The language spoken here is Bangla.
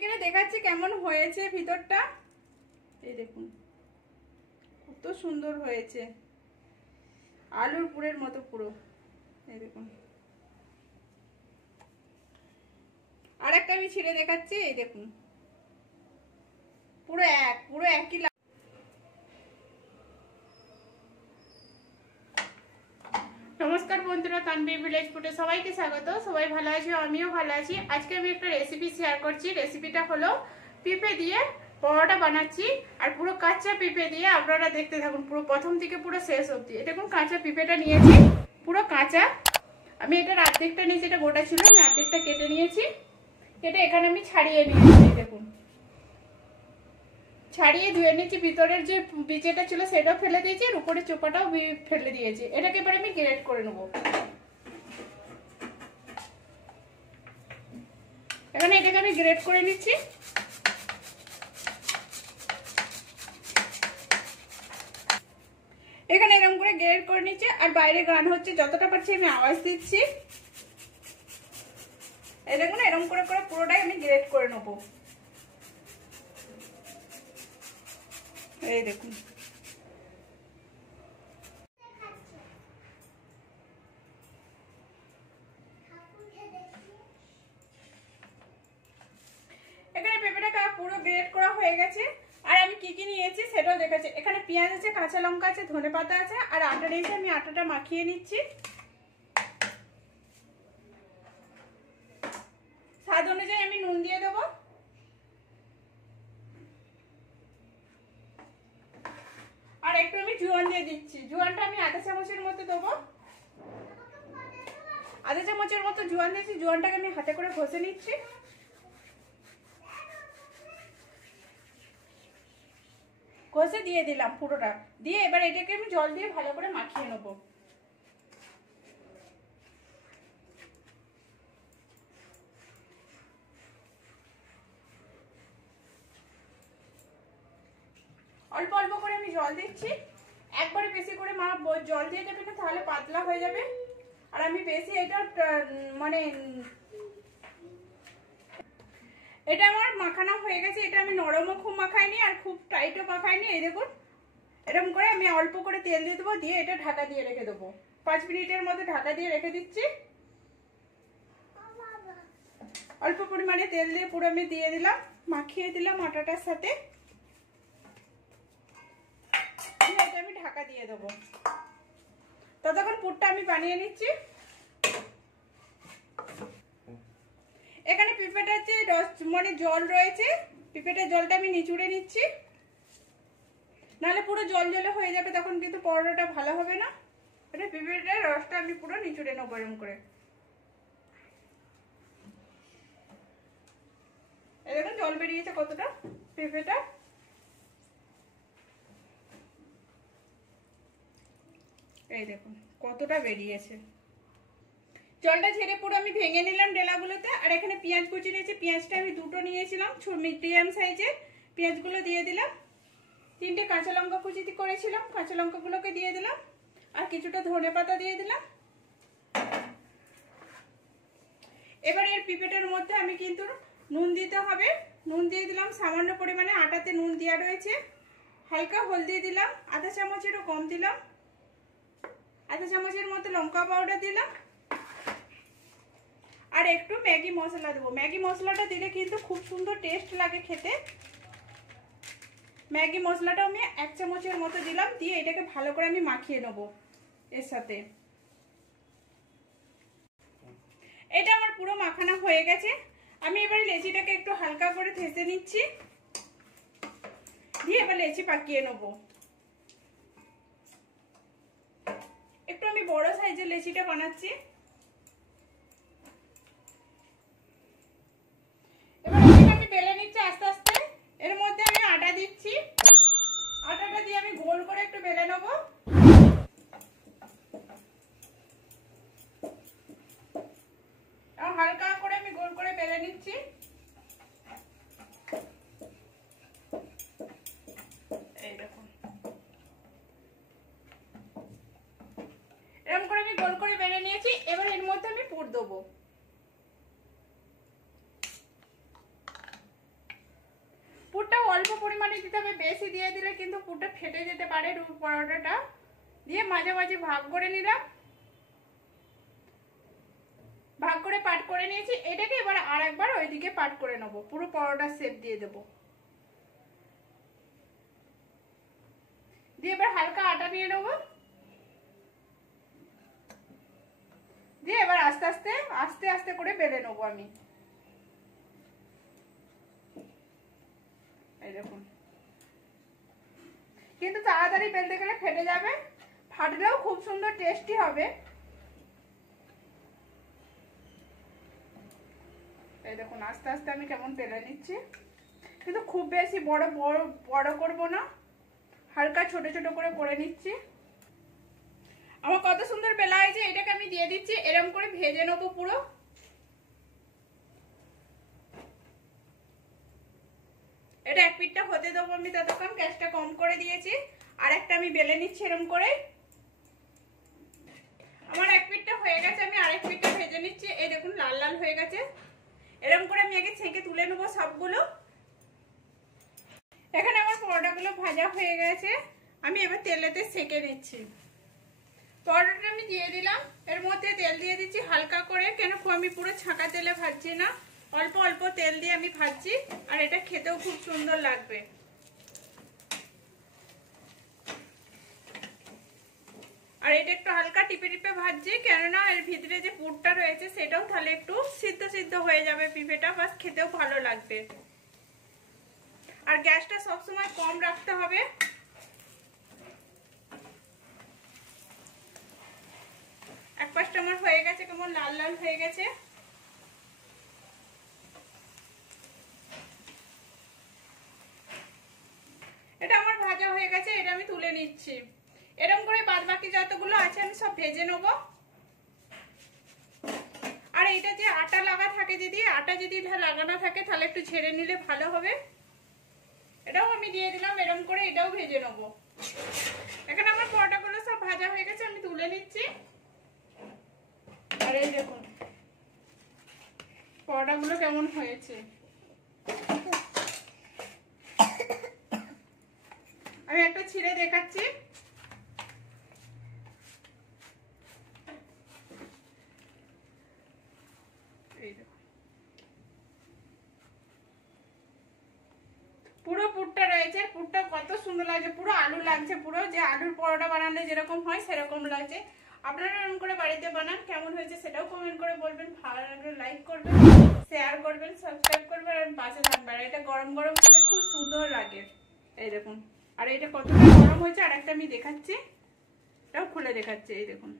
কেটে দেখাচ্ছি কেমন হয়েছে ভিতরটা। এই দেখুন কত সুন্দর হয়েছে, আলুর পুরের মতো পুরো। এই দেখুন আর একটা আমি ছিঁড়ে দেখাচ্ছি। এই দেখুন পুরো একই। নমস্কার বন্ধুরা, তানভি ভিলেজ ফুডে সবাইকে স্বাগত। সবাই ভালো আছো, আমিও ভালো আছি। আজকে আমি একটা রেসিপি শেয়ার করছি। রেসিপিটা হলো পেঁপে দিয়ে পরোটা বানাচ্ছি, আর পুরো কাঁচা পেঁপে দিয়ে। আপনারা দেখতে থাকুন পুরো প্রথম থেকে পুরো শেষ অবধি। এটা কোন কাঁচা পেঁপেটা নিয়েছি, পুরো কাঁচা। আমি এটার অর্ধেকটা নিয়েছি, এটা গোটা ছিল, আমি অর্ধেকটা কেটে নিয়েছি। কেটে এখানে আমি ছাড়িয়ে নিয়েছি। দেখুন ছাড়িয়ে ধুয়ে নিয়েছি, ভিতরের যে বিচেটা ছিল সেটাও ফেলে দিয়েছি, আর উপরে চোপাটাও ফেলে দিয়েছি। এটাকে এবার আমি গ্রেট করে নেবো। এখানে এটাকে আমি গ্রেট করে নিচ্ছি। এখানে এরকম করে গ্রেট করে নিচ্ছি, আর বাইরে গান হচ্ছে, যতটা পারছি আমি আওয়াজ দিচ্ছি। এই দেখুন এরকম করে করে পুরোটাই আমি গ্রেট করে নেবো। এই দেখুন এখানে পেঁপেটা পুরো গ্রেট করা হয়ে গেছে। আর আমি কি কি নিয়েছি সেটাও দেখাচ্ছি। এখানে পেঁয়াজ আছে, কাঁচা লঙ্কা আছে, ধনেপাতা আছে, আর আটা নিয়েছি। আমি আটাটা মাখিয়ে নিচ্ছি। স্বাদ অনুযায়ী আমি নুন দিয়ে দেবো। আর একটু আমি জোয়ান দিয়ে দিচ্ছি। জোয়ানটা আমি আধা চামচের মতো দেবো। আধা চামচের মতো জোয়ান দিয়েছি। জোয়ানটাকে আমি হাতে করে ঘষে নিচ্ছি। ঘষে দিয়ে দিলাম পুরোটা। দিয়ে এবার এটাকে আমি জল দিয়ে ভালো করে মাখিয়ে নেবো। অল্প অল্প করে আমি জল দিচ্ছি। একবারে বেশি করে জল দিয়ে দেবে না, তাহলে পাতলা হয়ে যাবে। আর আমি বেশি এটা এটা আমার মাখানো হয়ে গেছে। এটা আমি নরমও খুব মাখাইনি, আর খুব টাইটও মাখাইনি। এই দেখুন এরকম করে আমি অল্প করে তেল দিয়ে দেবো। দিয়ে এটা ঢাকা দিয়ে রেখে দেবো। 5 মিনিটের মধ্যে ঢাকা দিয়ে রেখে দিচ্ছি। অল্প পরিমাণে তেল দিয়ে পুরো আমি দিয়ে দিলাম, মাখিয়ে দিলাম আটাটার সাথে। এটা আমি ঢাকা দিয়ে দেবো। ততক্ষণ পুরটা আমি বানিয়ে নিচ্ছি। এখানে পেঁপেটার যে জল রয়েছে, পেঁপেটার জলটা আমি নিচুড়ে নিচ্ছি, নাহলে পুরো জল জলে হয়ে যাবে, তখন কিন্তু পরোটাটা ভালো হবে না। এটা পেঁপেটার রসটা আমি পুরো নিচুড়ে নেবো এরকম করে। এই দেখুন জল বেরিয়েছে কতটা পেঁপেটা। এই দেখুন কতটা বেরিয়েছে। জলটা ছেড়ে পুরো আমি ভেঙে নিলাম ডেলাগুলোতে। আর এখানে পেঁয়াজ কুচি নিয়েছি। পেঁয়াজটা আমি দুটো নিয়েছিলাম, মিডিয়াম সাইজের পেঁয়াজগুলো দিয়ে দিলাম। 3টে কাঁচা লঙ্কা কুচি করেছিলাম, কাঁচা লঙ্কাগুলোকে দিয়ে দিলাম। আর কিছুটা ধনেপাতা দিয়ে দিলাম। এবার এর পেঁপেটার মধ্যে আমি কিন্তু নুন দিতে হবে। নুন দিয়ে দিলাম সামান্য পরিমাণে, আটাতে নুন দেওয়া রয়েছে। হালকা হলদি দিলাম, আধা চামচেরও কম দিলাম। আধা চামচের মতো লঙ্কা পাউডার দিলাম। আর একটু ম্যাগি মশলা দেবো। ম্যাগি মশলাটা দিলে কিন্তু খুব সুন্দর টেস্ট লাগে খেতে। ম্যাগি মশলাটাও আমি 1 চামচের মতো দিলাম। দিয়ে এটাকে ভালো করে আমি মাখিয়ে নেবো এর সাথে। এটা আমার পুরো মাখানো হয়ে গেছে। আমি এবারে লেচিটাকে একটু হালকা করে থেসে নিচ্ছি। দিয়ে এবার লেচি পাকিয়ে নেবো। একটু আমি বড় সাইজের লেচিটা বানাচ্ছি। এবার আমি বেলে নিচ্ছি আস্তে আস্তে। এর মধ্যে আমি আটা দিচ্ছি। আটাটা দিয়ে আমি গোল করে একটু বেলে নেবো। হালকা করে আমি গোল করে বেলে নিচ্ছি। এই দেখুন এরকম করে আমি গোল করে বেলে নিয়েছি। এবার এর মধ্যে আমি পুর দেবো। অল্প পরিমাণে দিতে হবে, বেশি দিয়ে দিলে কিন্তু পুরটা ফেটে যেতে পারে। পরোটাটা দিয়ে মাঝামাঝি ভাগ করে নিলাম, ভাগ করে পাট করে নিয়েছি। এটাকে এবার আর একবার ওইদিকে পাট করে নেবো, পুরো পরোটার শেপ দিয়ে দেবো। দিয়ে এবার হালকা আটা নিয়ে নেবো, দিয়ে এবার আস্তে আস্তে আস্তে আস্তে করে বেলে নেবো আমি। এই দেখুন, কিন্তু তাড়াতাড়ি বেলতে গেলে ফেটে যাবে, ফাটলেও খুব সুন্দর টেস্টি হবে। এই দেখুন আস্তে আস্তে আমি কেমন বেলে নিচ্ছি, কিন্তু খুব বেশি বড় বড় বড় করবো না, হালকা ছোট ছোট করে নিচ্ছি। আমার কত সুন্দর বেলা হয়েছে, এটাকে আমি দিয়ে দিচ্ছি। এরকম করে ভেজে নেবো পুরো। এটা এক পিঠটা হতে দেবো আমি, ততক্ষণ গ্যাসটা কম করে দিয়েছি। আর একটা আমি বেলে নিচ্ছি এরকম করে। আমার এক পিঠটা হয়ে গেছে, আমি আরেক পিঠটা ভেজে নিচ্ছি। এই দেখুন লাল লাল হয়ে গেছে। এরকম করে আমি আগে ছেঁকে তুলে নেবো সবগুলো। এখানে আমার পরোটাগুলো ভাজা হয়ে গেছে, আমি এবার তেলেতে সেঁকে নিচ্ছি। পরোটাটা আমি দিয়ে দিলাম, এর মধ্যে তেল দিয়ে দিচ্ছি হালকা করে, কেন আমি পুরো ছাঁকা তেলে ভাজছি না, অল্প অল্প তেল দিয়ে আমি ভাজছি। আর এটা খেতেও খুব সুন্দর লাগবে। আর এটা একটু হালকা টিপে টিপে ভাজছি, কেননা এর ভিতরে যে পুরটা রয়েছে সেটাও তাহলে একটু সিদ্ধ সিদ্ধ হয়ে যাবে পিঠেটা, বাস খেতেও ভালো লাগবে। আর গ্যাসটা সবসময় কম রাখতে হবে। এক পাশটা আমার হয়ে গেছে, কেমন লাল লাল হয়ে গেছে। এটা আমার ভাজা হয়ে গেছে, এটা আমি তুলে নিচ্ছি। এরকম করে বাদ বাকি যতগুলো আছে আমি সব ভেজে নেব। আর এটা যে আটা লাগা থাকে, আটা যদি লাগানো থাকে তাহলে একটু ছেড়ে নিলে ভালো হবে। এটাও আমি দিয়ে দিলাম এরকম করে, এটাও ভেজে নেব। এখানে আমার পরোটাগুলো সব ভাজা হয়ে গেছে, আমি তুলে নিচ্ছি। আর এই দেখুন পরোটাগুলো কেমন হয়েছে। আমি একটা ছিঁড়ে দেখাচ্ছি। পুরো পুরটা রয়েছে, পুরটা কত সুন্দর লাগছে, পুরো আলু লাগছে, পুরো যে আলুর পরোটা বানালে যেরকম হয় সেরকম লাগছে। আপনারা এরকম করে বাড়িতে বানান, কেমন হয়েছে সেটাও কমেন্ট করে বলবেন। ভালো লাগলে লাইক করবেন, শেয়ার করবেন, সাবস্ক্রাইব করবেন আর পাশে থাকবেন। আর এটা গরম গরম খেতে খুব সুন্দর লাগে। এই দেখুন, আর এটা কতটা গরম হয়েছে আর একটা আমি দেখাচ্ছি, এটাও খুলে দেখাচ্ছি। এই দেখুন।